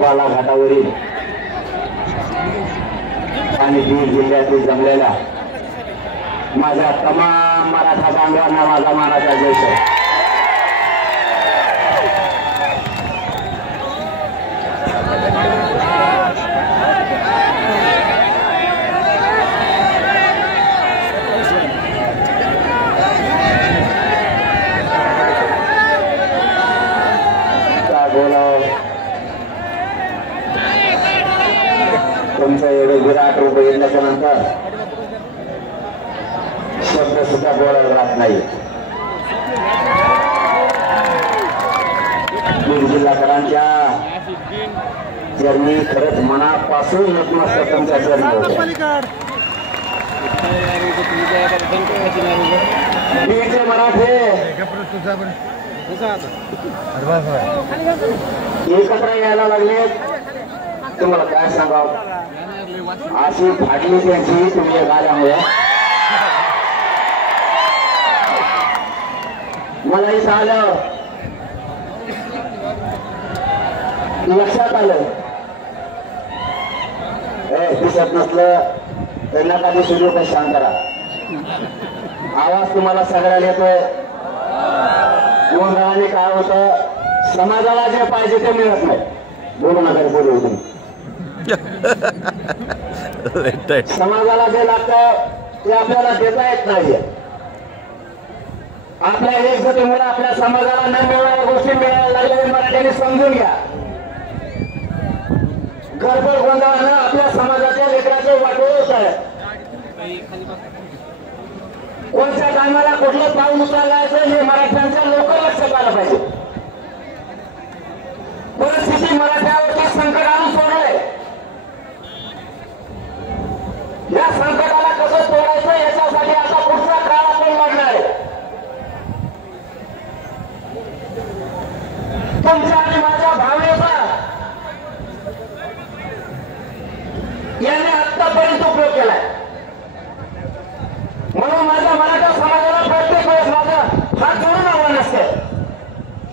बालाघाटावरील आणि बीड जिल्ह्यातील जमलेल्या माझ्या तमाम मराठा बांधवांना माझा मानाचा जय. तुमचं एवढे विराट रूप बघितल्याच्या नंतर शब्द सुद्धा बोलायला राहत नाही. बीड जिल्हाकरांच्या जर्नी खरंच मनापासून नतमस्तक तुमच्या जर्नी बीडचे मराठे एकत्र यायला लागले. तुम्हाला काय सांगावं, अशी फाटली त्यांची तुम्ही गाल्यामुळे मला इथं आलं लक्षात आलं. दिसत नसलं तर नका दिसू दे, पण शांत करा. आवाज तुम्हाला सगळ्याला येतोय. गोंधळाने काय होतं, समाजाला जे पाहिजे ते मिळत नाही. बोलू नका, बोलू तुम्ही. समाजाला जे लागतं ते आपल्याला देता येत नाही. आपल्या एकजुटीमुळे आपल्या समाजाला न मिळणाऱ्या गोष्टी मिळायला लागल्या हे मराठ्यांनी समजून घ्या. गडबड गोंधळानं आपल्या समाजाच्या लेकराचे वाटोळ होत आहे. कोणत्या टायमाला कुठलं पाऊल उचलायचं हे मराठ्यांच्या लवकर लक्षात आलं पाहिजे. परिस्थिती मराठ्यावरती संकट आणून सोडलंय. या संकटाला कसं तोडायचं याच्यासाठी आता पुढचा काळ आपण लागणार आहे. तुमच्या आणि माझ्या भावनेचा याने आतापर्यंत उपयोग केलाय. म्हणून माझ्या मराठा समाजाला प्रत्येक वेळेस माझं हात जोडून आव्हान असते.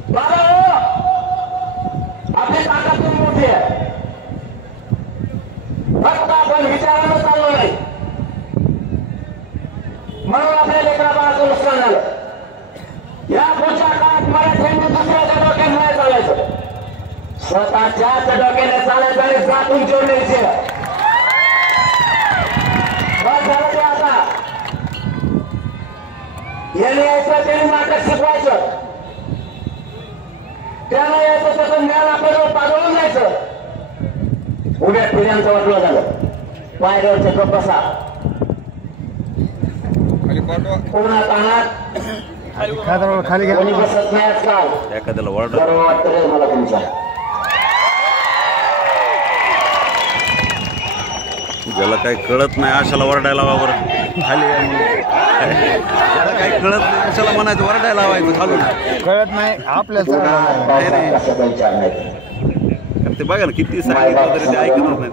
बाबा हो, आपली ताकद खूप मोठी आहे. फक्त आपण विचारानं चाललो नाही म्हणून आपल्या लेकराबाळाचं नुकसान झालं. या पुढच्या काळात मराठ्यांनी दुसऱ्याच्या डोक्यात नाही चालायचं, स्वतःच्याच डोक्याने चालायचं आणि जातून जोडण्याचे. बस झालं ते. आता याने यायचं, त्याने नाटक शिकवायचं, त्यानं यायचं, त्याचं ज्ञान आपल्याला पाजळून जायचं. उभ्या पिढ्यांचं वाटलं झालं. पायऱ्यावरचे गप बसा. कोणात आणत कोणी बसत नाही आजकाल. गर्व वाटतं रे मला तुमचा. ज्याला काही कळत नाही अशाला वरडायला वावर खाली. ज्याला काही कळत नाही अशाला म्हणायचं वरडायला लावायचं खालून. कळत नाही आपल्याला ते बघा ना किती सांगितलं तरी ते ऐकतच नाही.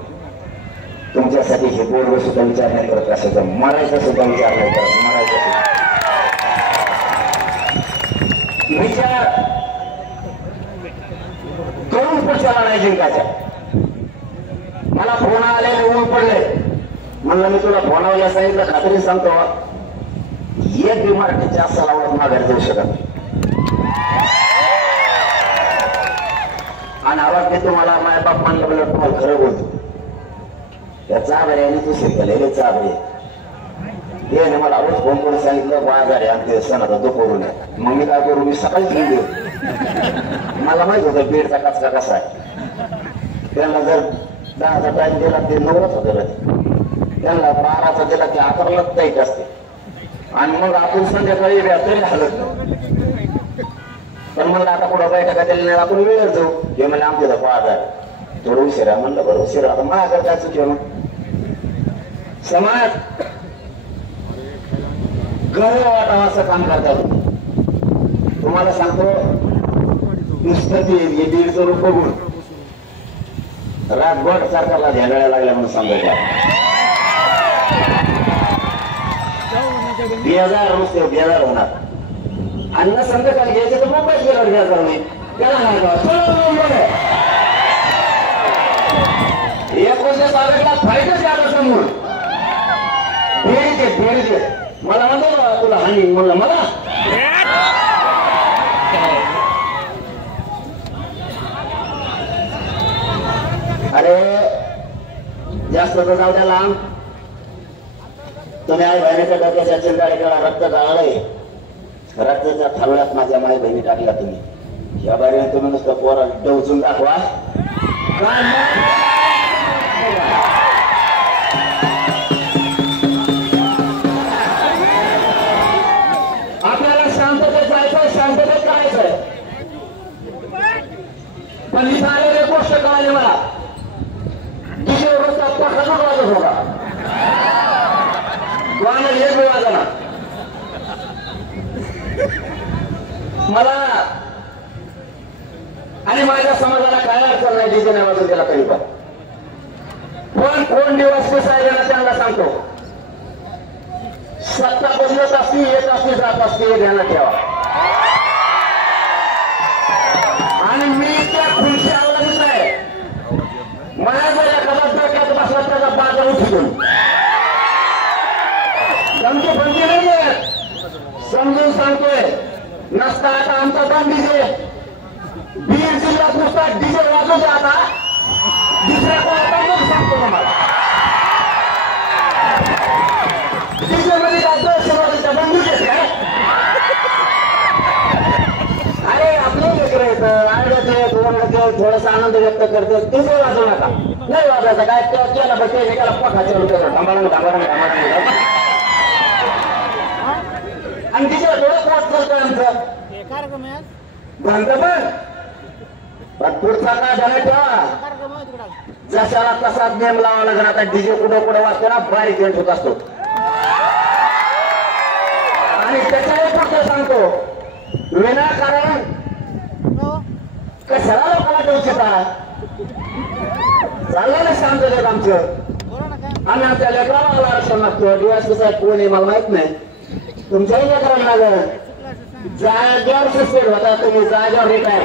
तुमच्यासाठी हे बोर्ड सुद्धा विचार नाही करत असायचं. मरायचा सुद्धा विचार नाही करत. मरायचा विचार करून पुढच्या लढाई जिंकायच्या. मला फोन आलेले ऊन पडले. म्हणलं मी तुला फोनावर सांगितलं, खात्री सांगतो एक बी मराठीच्या सलावत माघार देऊ शकत. आणि आवाज देतो मला माय बाप मानलं म्हणलं तुम्हाला खरं बोलतो. त्या चाबरे आणि तू शिकले चाबरे हे मला रोज फोन करून सांगितलं बाजार आमचे सणाचा दुपारून नये. मग मी काय करू, मी सकाळीच गेलो. मला माहित होतं बीडचा कचका कसा आहे. त्यांना जर 10चा टाइम दिला ते 9च दिला, त्यांना 12चा दिला ते 11लाच जायचे असते. आणि मग आपण संध्याकाळी तरी हलत नाही. पण म्हणलं आता पुढं बैठका दिली नाही, आपण वेळच जाऊ. हे म्हणजे आमच्या बाजार थोडं उशिरा. म्हणलं बरं उशिरा. आता माझ्याकडे काय चुकी मग समाज गर्व वाटावं असं काम करतात. तुम्हाला सांगतो नुसतं ते दीडचं रूप बघून रातभर सरकारला झेंडाळ्या लागल्या म्हणून सांगायच्या. बेजार नुसते बेजार होणार. अन्न संकटाला घ्यायचे तर मुंबईत गेल्यावर बेजार होईल. त्याला मागा चलो 1960 फाईटच याला समोर भेडीचे मला म्हणतो तुला हानी म्हणलं मला अरे जास्त तर जाऊ द्या लांब तुम्ही आई बहिणीच्या डोक्याच्या चिंताळीला रक्त जाळलंय रक्ताच्या थारोळ्यात माझ्या माई बहिणी टाकल्या तुम्ही या बारीने तुम्ही नुसतं पोरा डोचून दाखवा आपल्याला शांततेत जायचंय शांततेत करायचंय पण इथं आलेली गोष्ट कळाली मला तिथे रोजचा पठाचा वाजत होता गाणं एक वेळ वाजला मला आणि माझ्या समाजाला काय अडचण नाही डीजे नाही वाजून त्याला तरी पण कोण दिवस साहेबांना त्यांना सांगतो सत्ता बदलत असती येत असती जात असती हे ध्यानात ठेवा आणि मी त्या खुर्ची आवडत आहे मला जर एखादा डोक्यात बसला त्याचा बाजार उठून आमची बंदी नाहीये समजून सांगतोय नसता आता आमचा दम डीजे बीड जिल्ह्यात नुसता डीजे वाजवू द्या आता दुसऱ्या कोणाला सांगतो तुम्हाला डीजे मध्ये राज्य सुरुवातीच्या बंदूक काय अरे आपलं लेकर येतं आडत थोडासा आनंद व्यक्त करते डीजे वाजवू नका नाही वाजायचं काय केला बघ एकाला पखाचे ढांबाळून आणि तिच्या डोळ्यात वाट करतोय आमचं पण पुढचा काय झाला ठेवा जशाला तसाच नेम लावा लागला आता डीजे कुठं कुठं वाजतो ना बारीक एंट होत असतो आणि त्याच्यावर फक्त सांगतो विनाकारण कशाला लोकांना टोचता चाललं ना शांत देत आमचं आम्ही आमच्या लेकराला आरक्षण लागतो दिवस कसं आहे कोण आहे मला माहित नाही तुमच्याही लेकरांना जागेवर सस्पेंड होता तुम्ही जागेवर येत आहे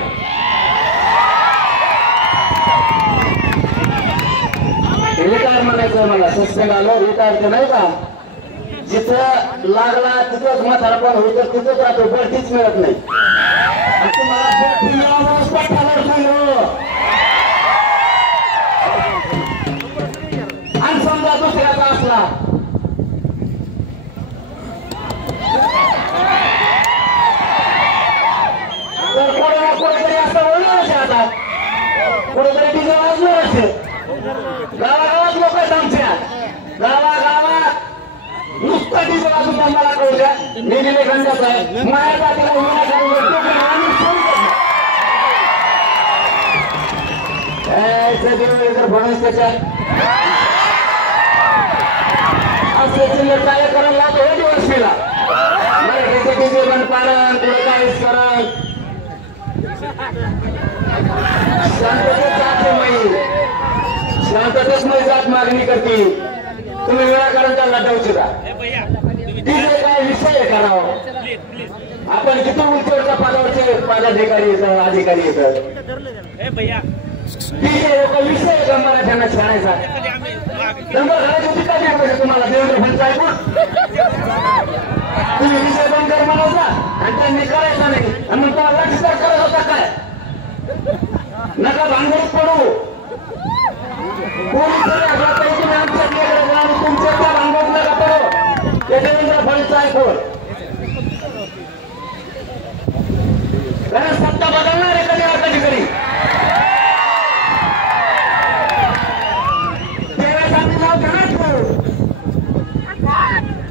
रिटायर म्हणायचं मला सस्पेंड आलं रिटायर ते नाही का जिथं लागला तिथंच म्हातारपण होतं तिथंच राहतो बढतीच मिळत नाही आणि तुम्हाला आणि समजा दुसऱ्याचा असला तर कोणीतरी असं बोलणार आता कोणीतरी डीजे वाजणार गावागावात लोक आहेत आमच्या गावागावात नुसतं डीजे वाजून मला कळू द्या नेहमी गंजाच आहे माया जातीला म्हणून त्याच्या काय करायला लागतो हे दिवस केला डीजे बंद पालन तुला काहीच करा शांततेच नाही जात मागणी करते तुम्ही विनाकारण त्यांना डवचिता तिथे काय विषय करावं आपण किती उंचीवरच्या पदावरचे पदाधिकारी येतं अधिकारी येतं तिथे लोक विषय का मराठ्यांना छाणायचा नंबर घराची होती का नाही तुम्हाला देवेंद्र फडणवीस ऐकून तुम्ही विषय बंद कर म्हणायचा आणि त्यांनी करायचा नाही आणि मग तुम्हाला लक्षात करत होता काय नका भांडवत पडू तुम्ही आमच्या तुमच्या त्या भांडवत नका पडू ते देवेंद्र फडणवीस ऐकून कारण सत्ता बदलणार आहे कधी कधी कधी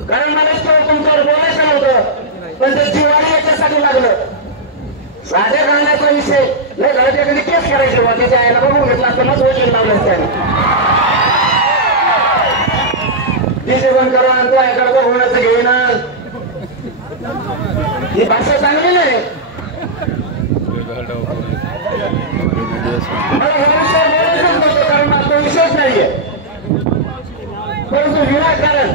कारण मला तुमच्यावर बोलायचं नव्हतं पण ते जीवाने याच्यासाठी लागलं साध्या गाण्याचा विषय नाही घराच्या कधी केस करायचे बा त्याच्या आईला बघून घेतला असतं मग वचन लावलं त्याने डीजे बंद करा आणि तो ऐकडं होण्याचं घेईना ही भाषा चांगली नाही मला हा विषय बोलायचंच नव्हतं कारण मला तो विषयच नाहीये परंतु विनाकारण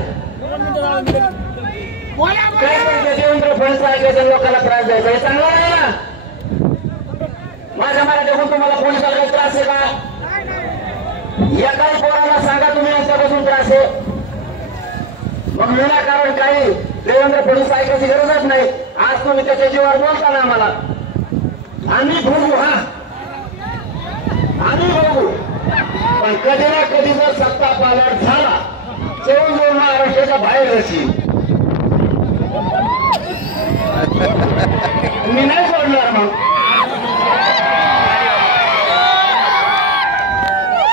काय करते देवेंद्र फडणवीस ऐकायचं लोकांना त्रास द्यायचा हे चांगलं नाही ना एकाही पोराला सांगा तुम्ही यांच्यापासून त्रास आहे मग विनाकारण काही देवेंद्र फडणवीस ऐकायची गरजच नाही. आज तुम्ही त्याच्या जीवावर बोलता ना आम्हाला आम्ही भोगू हा आम्ही बघू पण कधी ना कधी जर सत्ता पालट झाला चेवून जाऊन महाराष्ट्राच्या बाहेर अशी मी नाही सोडणार मग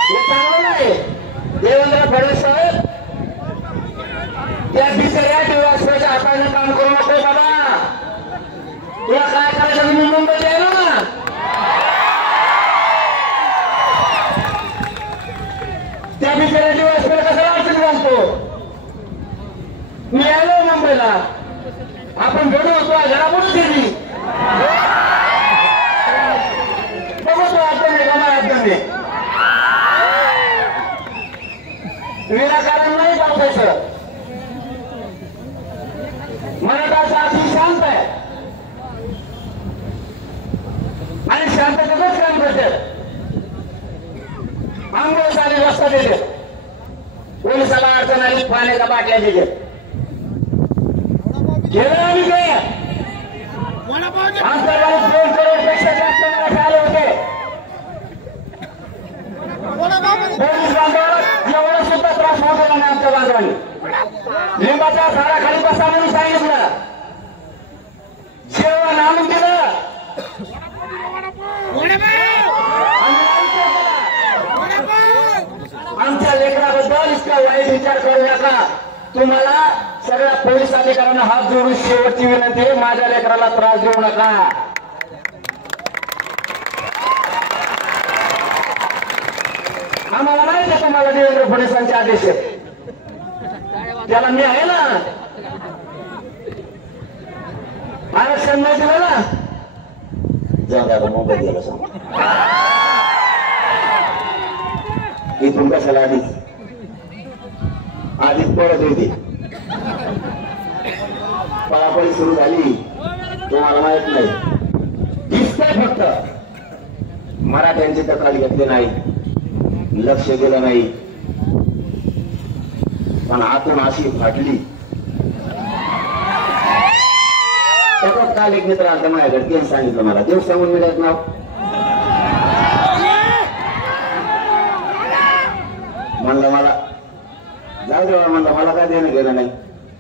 हे चांगलं नाही. देवेंद्र फडणवीस साहेब त्या बिचाऱ्या दिवसाच्या हाताने काम करू नको बाबा. तुला काय करायचं तुम्ही मुंबईत यायला ना त्या बिचाऱ्या दिवस कसा अडचण घालतो. मी आलो मुंबईला आपण भेटू होतो घरापुढेच गेली बघू तो आपण नाही विनाकारण नाही जाऊ. मराठा अति शांत आहे आणि शांततेतच काम करते. आंघोळ झाली रस्ता देते पोलिसाला अडचण आली पाण्याच्या बाटल्या देते गेलं आम्ही ते आमच्या गावात 2 करोडपेक्षा जास्त मराठा आले होते. पोलीस बांधवाला एवढा सुद्धा त्रास होतो नाही आमच्या बांधवांनी. लिंबाच्या झाडाखाली बसा म्हणून सांगितलं जेवण आणून दिलं आमच्या लेकराबद्दल इतका वाईट विचार करू नका. तुम्हाला सगळ्या पोलीस अधिकाऱ्यांना हात जोडून शेवटची विनंती आहे माझ्या लेकराला त्रास देऊ नका. आम्हाला माहिती आहे तुम्हाला देवेंद्र फडणवीसांचे आदेश आहेत त्याला मी आहे ना आरक्षण नाही दिलं ना जाऊ मुंबईत गेलो सांग इथून कशाला आधीच पळत होती पळापळी सुरू झाली तुम्हाला माहित नाही दिसतंय फक्त मराठ्यांची तक्रार घेतली नाही लक्ष दिलं नाही पण आतून अशी फाटली. त्याच्यात काल एक मित्र आता माझ्याकडे त्यांनी सांगितलं मला देव सांगून मिळत नाव म्हणलं मला जाऊ देवा म्हणलं मला काय देणं गेलं नाही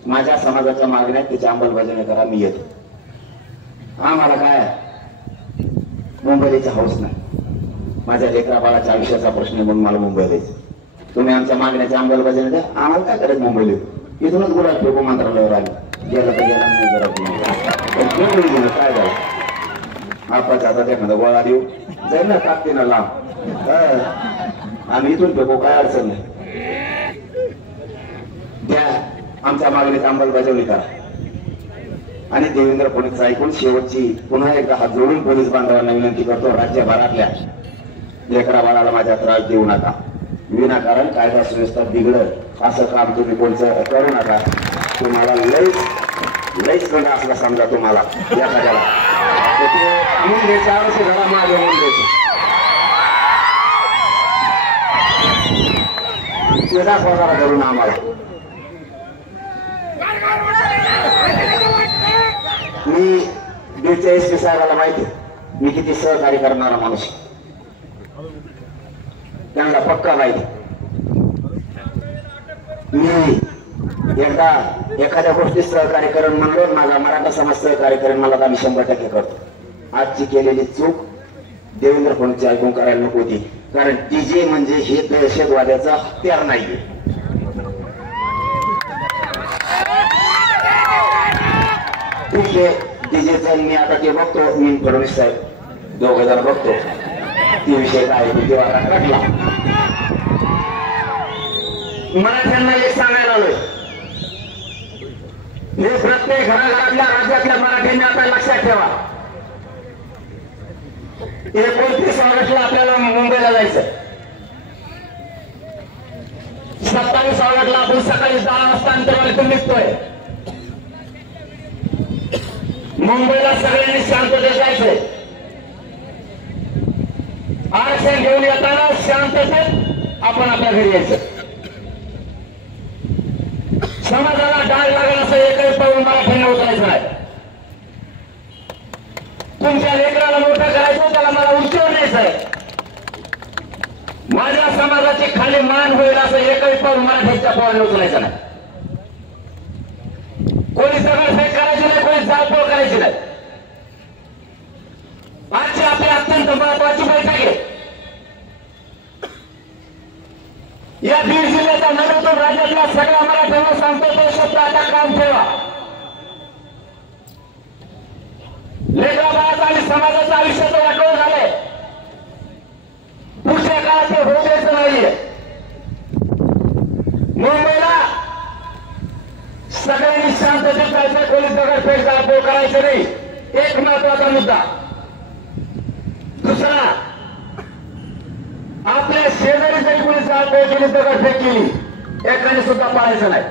माझ्या समाजाच्या मागण्यात त्याची अंमलबजावणी करा मी येतो. हा मला काय मुंबईचा हाऊस नाही माझ्या लेकरा बाळाच्या आयुष्याचा प्रश्न म्हणून मला मुंबईला यायचं. तुम्ही आमच्या मागण्याची अंमलबजावणी द्या आम्हाला काय करायचं मुंबईला इथूनच गुलाब फेकू मंत्रालयावर आली गेलं तर गेला नाही जरा काय झालं आपाच्या हातात एखादा गोळा देऊ जाईल ना ताकदीनं लांब आम्ही इथून फेकू काय अडचण नाही द्या आमच्या मागणीची अंमलबजावणी करा. आणि देवेंद्र फडणवीस ऐकून शेवटची पुन्हा एकदा हात जोडून पोलीस बांधवांना विनंती करतो राज्यभरातल्या लेकरा बाळाला माझ्या त्रास देऊ नका विनाकारण कायदा सुव्यवस्था बिघडत असं काम तुम्ही कोणचं करू नका. तुम्हाला लईच गंड असला समजा तुम्हाला एखाद्याला घ्यायचं आवश्यक घरा मागे होऊन द्यायचं ते दाखवा जरा करून आम्हाला. मी 42 साहेबाला माहिती मी किती सहकार्य करणारा माणूस त्यांना पक्का माहिती. मी एकदा एखाद्या गोष्टीत सहकार्य करून म्हणलो माझा मराठा समाज सहकार्य करेन मला आम्ही 100% करतो. आजची केलेली चूक देवेंद्र फडणवीस ऐकून करायला नको होती कारण डीजे म्हणजे हे दहशतवाद्याचा हत्यार नाहीये. ठीक आहे डीजेचं मी आता ते बघतो मी फडणवीस साहेब 2000 बघतो ते विषय काय तेव्हा काढला. मराठ्यांना एक सांगायला आलोय हे प्रत्येक घराघरातल्या राज्यातल्या मराठ्यांनी आता लक्षात ठेवा 29 ऑगस्टला आपल्याला मुंबईला जायचं 27 ऑगस्टला आपण सकाळी 10 वाजता अंतरवालीतून निघतोय. मुंबईला सगळ्यांनी शांततेत जायचंय. आरक्षण घेऊन येताना शांततेत आपण आपल्या घरी यायचं. समाजाला डाग लागेल असं एकही पाऊल मराठ्यांना उचलायचं नाही. तुमच्या लेकराला मोठं करायचं, त्याला मला उंचीवर न्यायचंय. माझ्या समाजाची खाली मान होईल असं एकही पाऊल मराठ्यांच्या पावलाने उचलायचं नाही. कोणी दगडफेक करायची नाही, कोणी जाळपोळ करायची नाही. आजची आपली अत्यंत महत्वाची बैठक आहे. या बीड जिल्ह्याचा नगरतून राज्यातल्या सगळ्या मराठ्यांना सांगतो तो शब्द आता काम ठेवा. लेकराबाळाचं आणि समाजाचं आयुष्याचं वाटोळ झालंय. पुढच्या काळात ते होऊ द्यायचं नाहीये. मुंबईला सगळ्यांनी शांततेत जायचं, कोणी दगडफेक जाळपोळ करायचं नाही. एक महत्वाचा मुद्दा. दुसरा, आपल्या शेजारी जरी कोणी जाळपोळ केली, दगडफेक केली, एकाने सुद्धा पाळायचं नाही.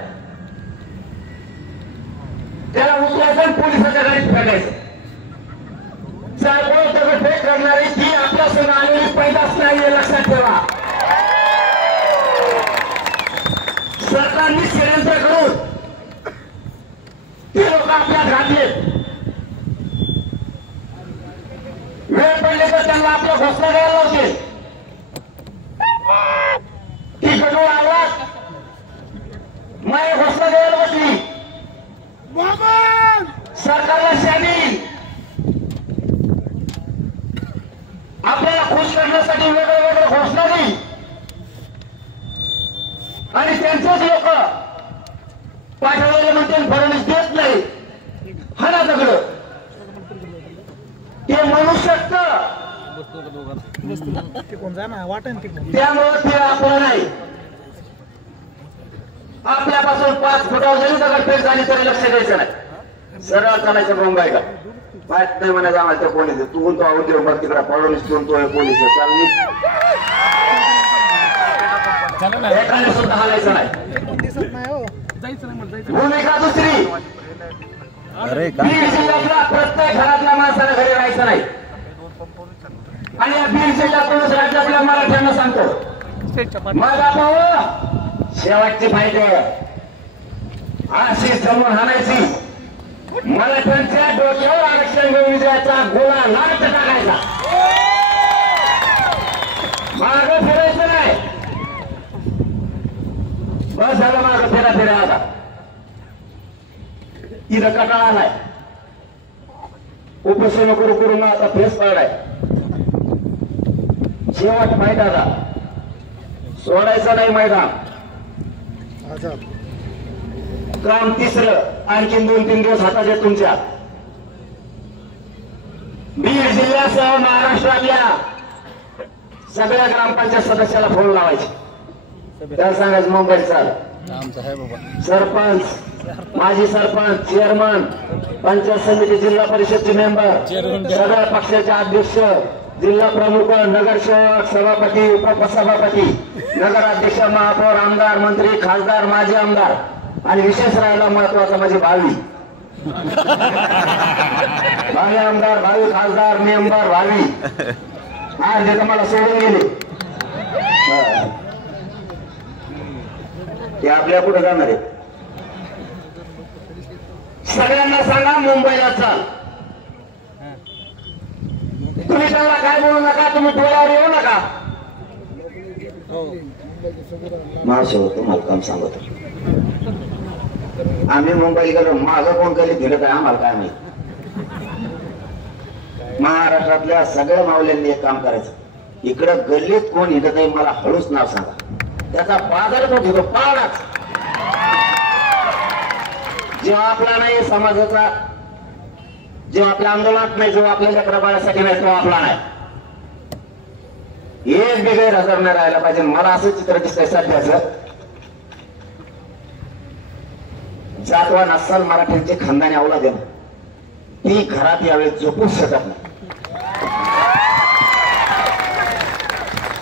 त्याला उचलायचं आणि पोलिसाच्या गाडीत फेकायचं. जाळपोळ दगडफेक करणारी ती आपल्यासमोर आलेली पैदाच नाही, हे लक्षात ठेवा. सरकारने षडयंत्र करून ते लोक आपल्यात घातलेत. वेळ पडले तर त्यांना आपल्या घोषणा द्यायला लावतील. ती गडूळ आवाज माय घोषणा द्यायला बसली. सरकारला शानी आपल्याला खुश करण्यासाठी वेगळ्या वेगळ्या घोषणा दिली आणि त्यांचेच लोक पाठवलेले म्हणते फडणवीस देत नाही. हा ना दगड ते म्हणू शकतं, त्यामुळे ते आपलं नाही. आपल्यापासून 5 फुटावर जरी दगडफेक झाली तरी लक्ष द्यायचं नाही. सरळ चालायचं मुंबई का माहित नाही म्हणायचं आम्हाला ते पोलीस तू कोणतो आवडते मग तिकडे फडणवीस कोणतो पोलीस चालली एकाने सुद्धा हालायचं नाही. भूमिका दुसरी, बीड जिल्ह्यातल्या प्रत्येक घरातल्या माणसाला घरी राहायचं नाही. आणि या बीड जिल्ह्यातूनच राज्यातल्या मराठ्यांना सांगतो, माझा भाऊ शेवटची फायदे अशी जमून हाणायची. मराठ्यांच्या डोक्यावर आरक्षण विजयाचा गोळा लाट टाकायचा. मागं फिरायचं नाही. बस झालं मागं फिरा आता. इथं कटाळा आलाय. उपोषण करून आता फेस पाडलाय. शेवट मैदाना सोडायचं नाही मैदान. काम तिसरं आणखी 2-3 दिवस हातात आहे तुमच्या. बीड जिल्ह्यासह महाराष्ट्रातल्या सगळ्या ग्रामपंचायत सदस्याला फोन लावायचे. त्याला सांगायचं मुंबईत चाल. सरपंच, माजी सरपंच, चेअरमन, पंचायत समिती, जिल्हा परिषदचे मेंबर, सगळ्या पक्षाचे अध्यक्ष, जिल्हा प्रमुख, नगरसेवक, सभापती, उपसभापती, नगराध्यक्ष, महापौर, आमदार, मंत्री, खासदार, माजी आमदार आणि विशेष राहायला महत्वाचा म्हणजे भावी आमदार, भावी खासदार, मेंबर, भावी आज जे मला सोडून गेले ते आपल्या कुठे जाणार आहे. सगळ्यांना सांगा मुंबईला चाल. तुम्ही त्यांना काय बोलू नका, तुम्ही डोळ्यावर येऊ नका. महाशेवट तुम्हाला काम सांगतो. आम्ही मुंबईला गेलो, मागं कोण काही दिलं काय आम्हाला काय माहित. महाराष्ट्रातल्या सगळ्या मावल्यांनी एक काम करायचं. इकडं गल्लीत कोण हिंडत नाही मला हळूच नाव सांगा. त्याचा बाजार तो घेतो पाळाच. जेव्हा आपला नाही समाजाचा, जेव्हा आपल्या आंदोलनात नाही, जेव्हा आपल्या लेकरा बाळासाठी नाही, तो आपला नाही. एक बिगैर हजर नाही राहायला पाहिजे. मला असं चित्र दिसतंय सध्याचं. जातवा नसल मराठ्यांचे खानदानी अवलाद आहे, ती घरात यावेळी झोपूच शकत नाही.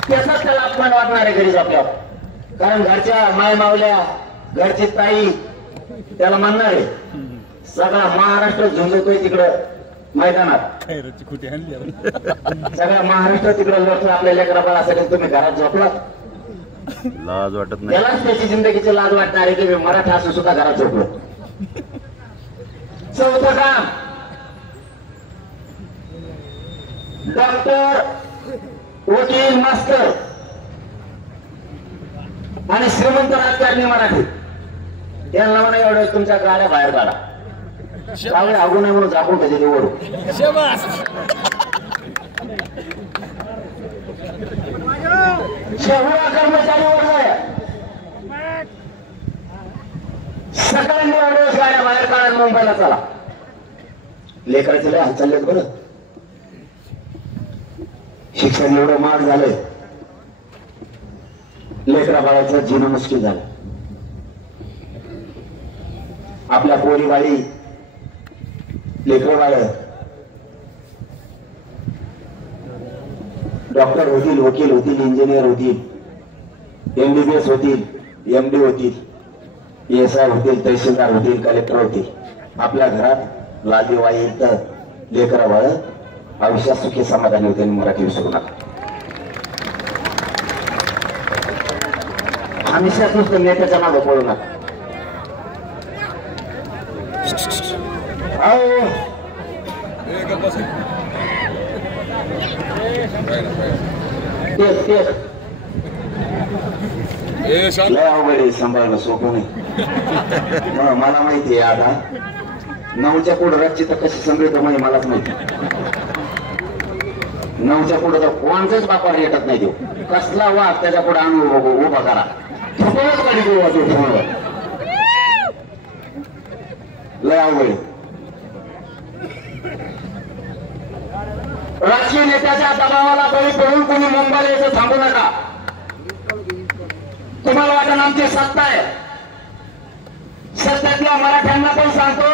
त्याचाच त्याला अपमान वाटणार आहे घरी झोपल्यावर. कारण घरच्या माय मावल्या, घरची ताई त्याला म्हणणार आहे. सगळा महाराष्ट्र झुंजतोय तिकडं मैदानात. सगळा महाराष्ट्र तिकडे लढतोय आपल्या लेकरा बाळासाठी. तुम्ही घरात झोपलात. लाज वाटत नाही. त्यालाच त्याची जिंदगीची लाज वाटणार आहे की मी मराठा असून सुद्धा घरात झोपलो. चौथं काम, डॉक्टर, वकील, मास्तर आणि श्रीमंत राजकारणी मराठी यांना म्हणा एवढ्या तुमच्या गाड्या बाहेर काढा. त्यामुळे अगो नाही म्हणून झाकून त्याचे निवडू. शेवटा कर्मचारी वर्ग सगळ्यांनी एवढ्याच गाड्या बाहेर काढा, मुंबईला चला. लेकराचे लय हात चाललेत बरं. शिक्षण एवढं महाग झालंय, लेकरा बाळाचं जीवन मुश्किल झालं. आपल्या पोरी बाळी लेकर बाळ डॉक्टर होतील, वकील होतील, इंजिनियर होतील, MBBS होतील, MD होतील, ESI होतील, तहसीलदार होतील, कलेक्टर होतील. आपल्या घरात लालदिवाळी येईल तर लेकरा बाळ आयुष्यात सुखी समाधानी होते. मराठी विसरू नका. हमेशा नुसतं नेत्याच्या मागं पळू नका. लय अवघड आहे, सांभाळणं सोपं नाही. मला माहिती आहे आता 9च्या पुढे रातची तर कशी संगीत म्हणजे मलाच माहिती. 9च्या पुढे तर कोणचाच बापावर येतच नाही. देऊ कसला वाद त्याच्या पुढे आणून उभा करा. लय अवघड. राजकीय नेत्याच्या दबावाला बळी पडून कोणी मुंबईला यायचं थांबू नका. तुम्हाला वाटण आमची सत्ता आहे. सत्तेतल्या मराठ्यांना पण सांगतो,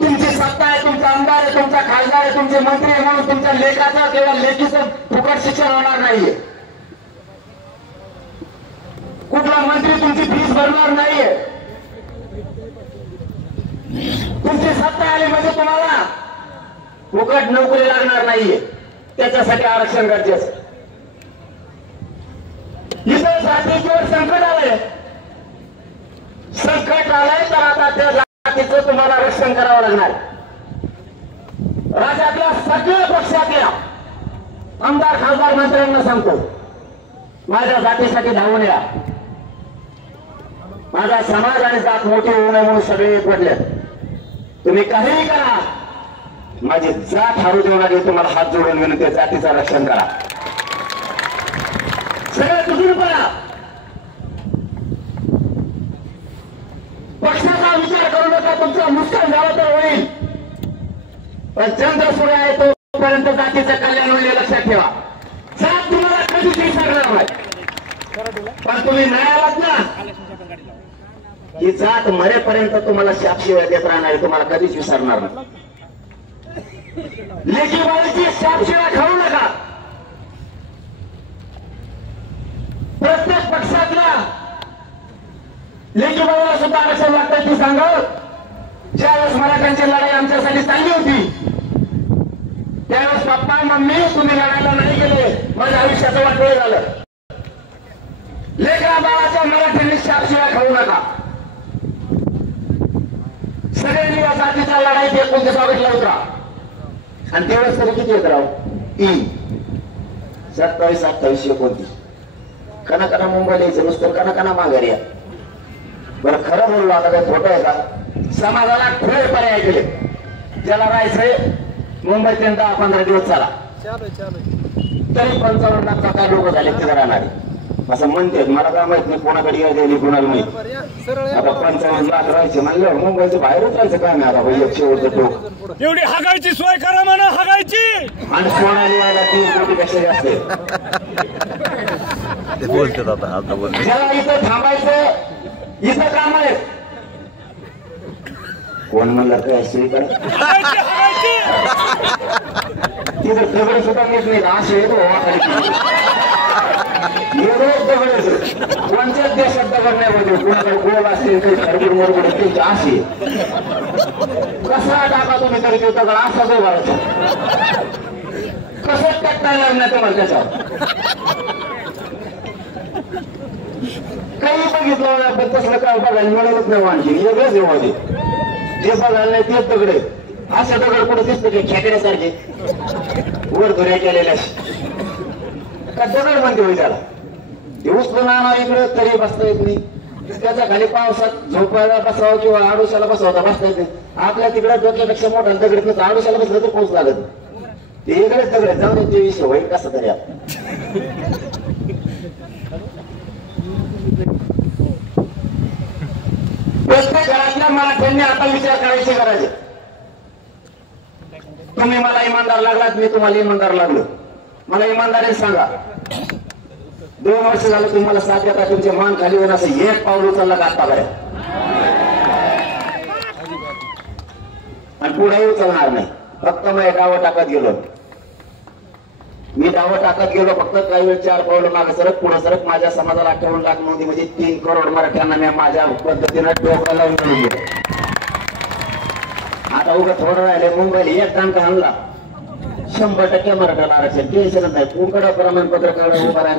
तुमची सत्ता आहे, तुमचा आमदार आहे, तुमचा खासदार आहे, तुमचे मंत्री आहे म्हणून तुमच्या लेखाचं किंवा लेखीचं फुकट शिक्षण होणार नाहीये. कुठला मंत्री तुमची फीस भरणार नाहीये. तुमची सत्ता आली म्हणजे तुम्हाला फुकट नोकरी लागणार नाहीये. त्याच्यासाठी आरक्षण गरजेचं. इथं जातीवर संकट आलंय. संकट आलंय तर आता त्या जातीचं तुम्हाला रक्षण करावं लागणार. राज्यातल्या सगळ्या पक्षातल्या आमदार, खासदार, मंत्र्यांना सांगतो, माझ्या जातीसाठी धावून या. माझा समाज आणि जात मोठी होऊ नये म्हणून सगळे एकवटले. तुम्ही काहीही करा, माझी जात हारू देऊ नये. तुम्हाला हात जोडून विनंती, जातीचं रक्षण करा. सगळं तुटून पडा. पक्षाचा विचार करू नका. तुमचं नुकसान झालं तर होईल, पण चंद्र सूर्य आहे तोपर्यंत जातीचं कल्याण होईल लक्षात ठेवा. जात तुम्हाला कधीच विसरणार नाही. पण तुम्ही नाही आलात ना, ही जात मरेपर्यंत तुम्हाला शापशिवाय देत राहणार आहे. तुम्हाला कधीच विसरणार नाही. लेखी बाळीची शापशिवाय खाऊ नका. प्रत्येक पक्षातल्या लेखी बाळाला सुद्धा आरक्षण लागतं. ती सांगा, ज्यावेळेस मराठ्यांची लढाई आमच्यासाठी चालली होती त्यावेळेस पप्पा, मम्मी तुम्ही लढायला नाही गेले, माझ्या आयुष्याचं वाटोळ झालं. लेकरा बाळाच्या मराठ्यांनी शापशिवाय खाऊ नका. सगळ्यांनी या जातीच्या लढाईत 29 उतरा. आणि तेवढंच तरी किती येत राहू? 3, 27, 28, 29. कना मुंबईला यायचं नुसतं, कना माघारी या. बरं खरं बोललो, आता काही खोटं आहे का? समाजाला खुले पर्याय केले. ज्याला राहायचंय मुंबईत 10-15 दिवस चला, तरी 55 लाख काय लोक झाले तिथे राहणारे असं म्हणते. मला काय माहित नाही कोणाकडे गेली, कोणाला माहित. आता 55 लाख राहायचे म्हणलं मुंबईचं बाहेरच राहायचं काय नाही. आता भाई एकशे होतं टोक एवढी हागायची सोय करा म्हणा, हागायची. आणि सोनाली व्हायला 3 कोटीपेक्षा जास्त बोलतात. आता बोलते ज्याला इथं थांबायचं, इथं काम आहे. कोण म्हणलं काय श्रीकडे तिथं दगड सुद्धा येत नाही. असे येतो कोणत्याच देशात दगड नाही पाहिजे. कुणाकडे गोल असतील काही खरबूर मरबूर असतील असे कसा टाका तुम्ही तरी तो दगड असा जो भरायचा कसं टाकता येणार नाही तुम्हाला त्याच्यावर. काही बघितलं नाही पण तसलं काय बघायला मिळालंच नाही आणखी वेगळंच आहे मध्ये जे बघायला नाही तेच दगडे अशा दगड कुठे दिसतं की खेकड्यासारखे वर धुऱ्या केलेल्या का दगड म्हणते होई त्याला ते उचलून आणा इकडे तरी बसता येत नाही त्याच्या खाली पावसात झोपायला बसावं किंवा आडोशाला बसावता बसता येत नाही आपल्या तिकडे डोक्यापेक्षा मोठा दगड नसतं आडोशाला बसलं तर पाऊस लागत ते इकडेच दगड जाऊन ते विषय होईल कसं तरी प्रत्येक घरातल्या मराठ्यांनी आता विचार करायचे करायचे तुम्ही मला इमानदार लागलात मी तुम्हाला इमानदार लागलो मला इमानदारीने सांगा 2 वर्ष झालं तुम्हाला साथ देता तुमचे मान खाली होऊन असं एक पाऊल उचललं का आतापर्यंत आणि पुढेही उचलणार नाही फक्त मी डावं टाकत गेलो फक्त काही वेळ 4 पावलं मागे सरक पुढे सरक माझ्या समाजाला 58 लाख नोंदी म्हणजे 3 करोड मराठ्यांना मी माझ्या पद्धतीनं डोक्याला लावून गेलो आता उगा थोडं राहिले मुंबईला एक टांका आणला 100% मराठ्याला आरक्षण टेन्शनच नाही कुंकडा प्रमाणपत्र काढा उभा राहील